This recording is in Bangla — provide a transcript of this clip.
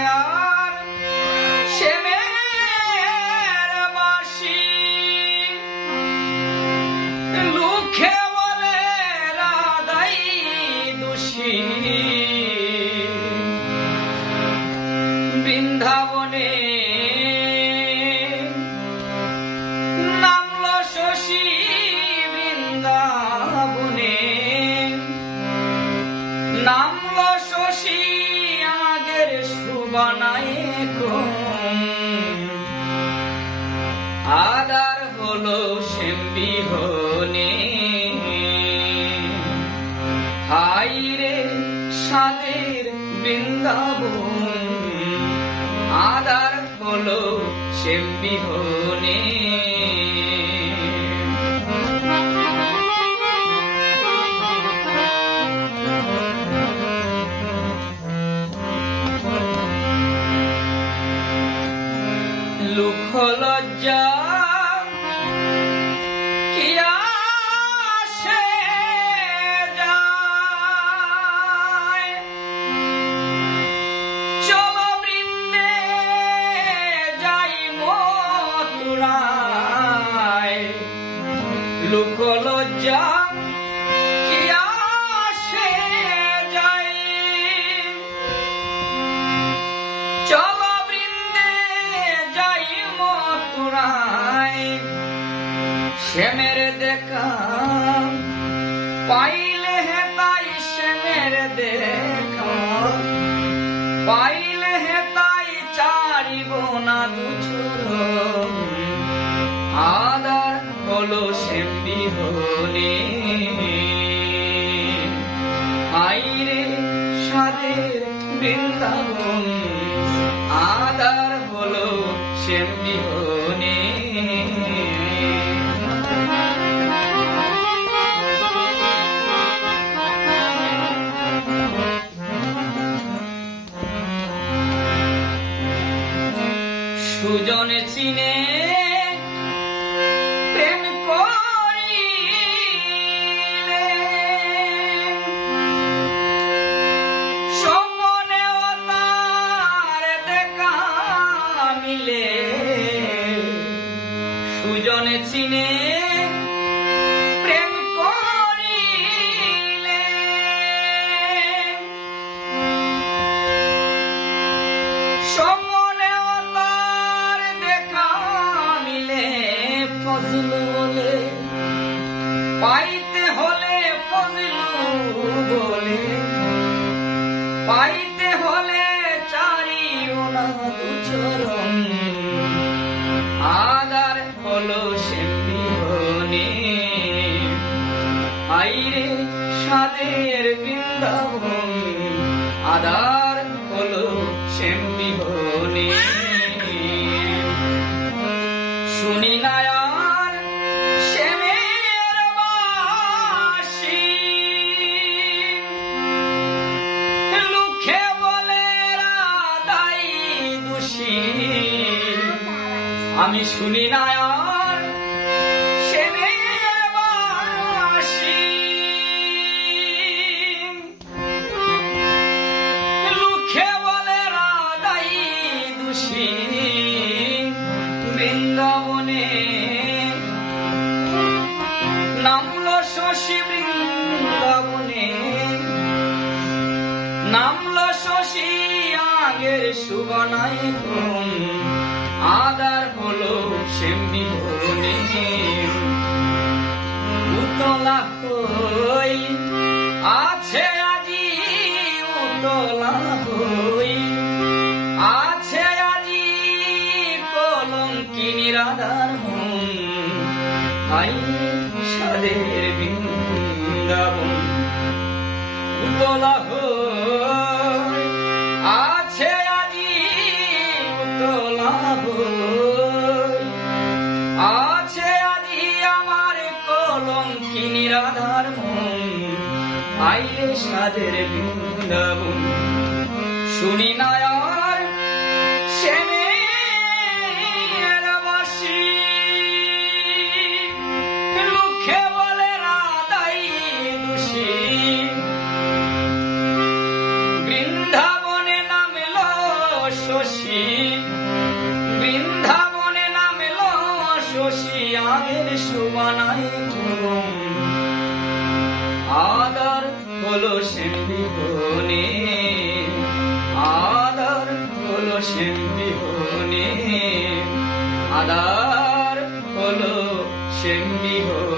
নায়ার শ্যামের বাসি লুখে বলে রাধাই দোষী বৃন্দাবনে নামলো শশী বৃন্দাবনে নামলো শশী আগের সুবনায় আদার হলো শ্যামবিহনে হাই রে সাদের বৃন্দাবন আদার হলো শ্যামবিহনে লুখ লজ্জা কি আসে যায় চলো বৃন্দে যাই মথুরায় লুখ লজ্জা কি আসে যায় চলো শ্যামের দেখা পাইলে হে তাই শ্যামের দেখা পাইলে হে তাই চারিব না দুচরণ আদার হলো শ্যামবিহনে হাই রে সাদের বৃন্দাবন আদার হলো শ্যামবিহনে সুজনে চিনে প্রেম করিলে স্বপনেও তার দেখা মিলে সুজনে চিনে প্রেম করিলে ফজলু বলে পাইতে হলে ফজলু বলে পাইতে হলে চারিও না দুচরণ আদার হলো শ্যামবিহনে হাই রে সাদের বৃন্দাবন আদার হলো শ্যামবিহনে শুনি নায়ার শ্যামের বাসি লুখে বলে রাধাই দোষী আমি শুনি নায়ার শ্যামের বাসি লুখে বলে রাধাই দোষী বৃন্দাবনে নামলো শশী বৃন্দাবনে নামলো শশী আগের সুবনায় আদার হলো শ্যামবিহনে উতলা হই আছে আজি উতলা হই আছে আজি কলঙ্কিনী রাধার মন হাই সাদের বৃন্দাবন উতলা হই আছে আজি উতলা হই আছে আজি আমার কলঙ্কিনী রাধার মন হাই সাদের বৃন্দাবন শুনি নায়ার শ্যামের বাসি লুখে বলে রাধাই দোষী শশী বৃন্দাবনে নামেলো শশী আগের সুবানাই ঘুম আদর হলো শ্যাম বিহনে আদর হলো শ্যাম বিহনে আদর হলো শ্যাম বিহনে